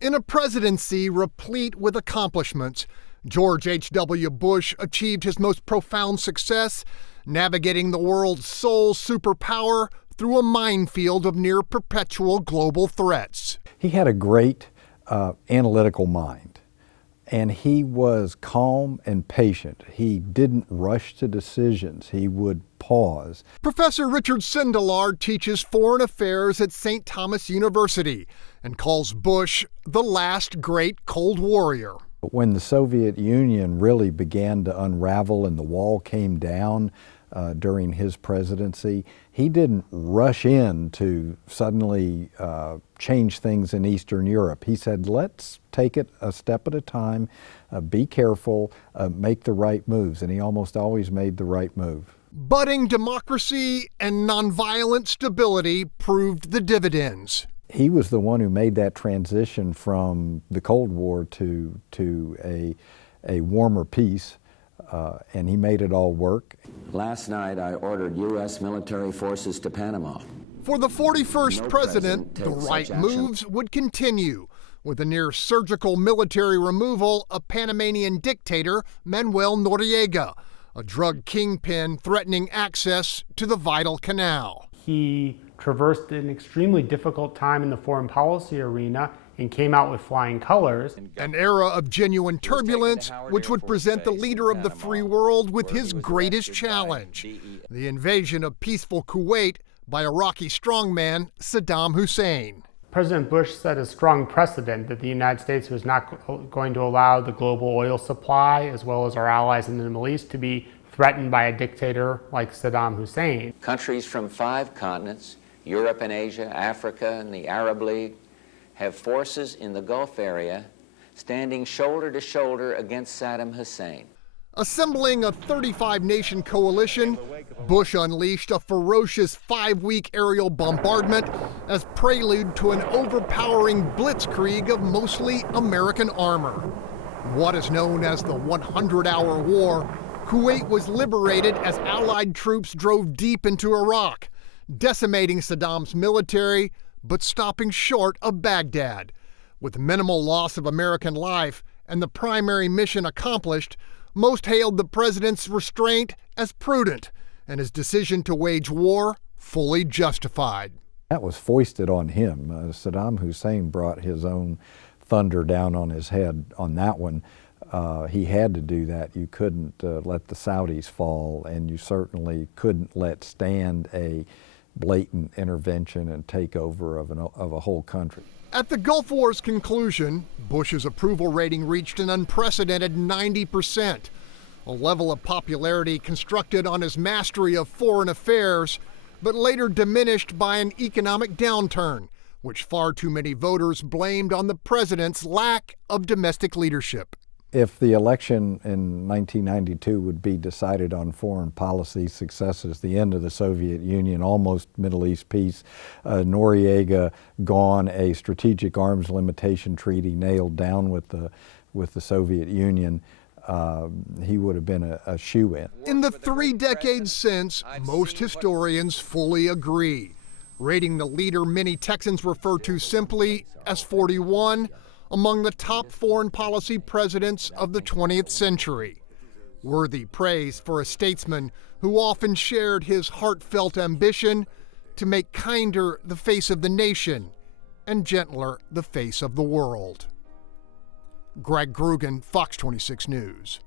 In a presidency replete with accomplishments, George H.W. Bush achieved his most profound success, navigating the world's sole superpower through a minefield of near-perpetual global threats. He had a great analytical mind, and he was calm and patient. He didn't rush to decisions. He would pause. Professor Richard Sindelar teaches foreign affairs at St. Thomas University and calls Bush the last great Cold Warrior. When the Soviet Union really began to unravel and the wall came down during his presidency, he didn't rush in to suddenly change things in Eastern Europe. He said, let's take it a step at a time, be careful, make the right moves, and he almost always made the right move. Budding democracy and nonviolent stability proved the dividends. He was the one who made that transition from the Cold War to a warmer peace, and he made it all work. Last night I ordered U.S. military forces to Panama. For the 41st president, the right moves would continue, with a near-surgical military removal of Panamanian dictator Manuel Noriega, a drug kingpin threatening access to the vital canal. He traversed an extremely difficult time in the foreign policy arena and came out with flying colors. An era of genuine turbulence, which would present the leader of the free world with his greatest challenge, the invasion of peaceful Kuwait by Iraqi strongman Saddam Hussein. President Bush set a strong precedent that the United States was not going to allow the global oil supply, as well as our allies in the Middle East, to be threatened by a dictator like Saddam Hussein. Countries from 5 continents, Europe and Asia, Africa, and the Arab League, have forces in the Gulf area standing shoulder to shoulder against Saddam Hussein. Assembling a 35-nation coalition, Bush unleashed a ferocious 5-week aerial bombardment as prelude to an overpowering blitzkrieg of mostly American armor. What is known as the 100-hour war, Kuwait was liberated as Allied troops drove deep into Iraq, decimating Saddam's military, but stopping short of Baghdad. With minimal loss of American life and the primary mission accomplished, most hailed the president's restraint as prudent and his decision to wage war fully justified. That was foisted on him. Saddam Hussein brought his own thunder down on his head on that one. He had to do that. You couldn't let the Saudis fall, and you certainly couldn't let stand a blatant intervention and takeover of a whole country. At the Gulf War's conclusion, Bush's approval rating reached an unprecedented 90%, a level of popularity constructed on his mastery of foreign affairs, but later diminished by an economic downturn, which far too many voters blamed on the president's lack of domestic leadership. If the election in 1992 would be decided on foreign policy successes, the end of the Soviet Union, almost Middle East peace, Noriega gone, a strategic arms limitation treaty nailed down with the Soviet Union, he would have been a shoo-in. In the 3 decades since, most historians fully agree, rating the leader many Texans refer to simply as 41, among the top foreign policy presidents of the 20th century. Worthy praise for a statesman who often shared his heartfelt ambition to make kinder the face of the nation and gentler the face of the world. Greg Grugan, Fox 26 News.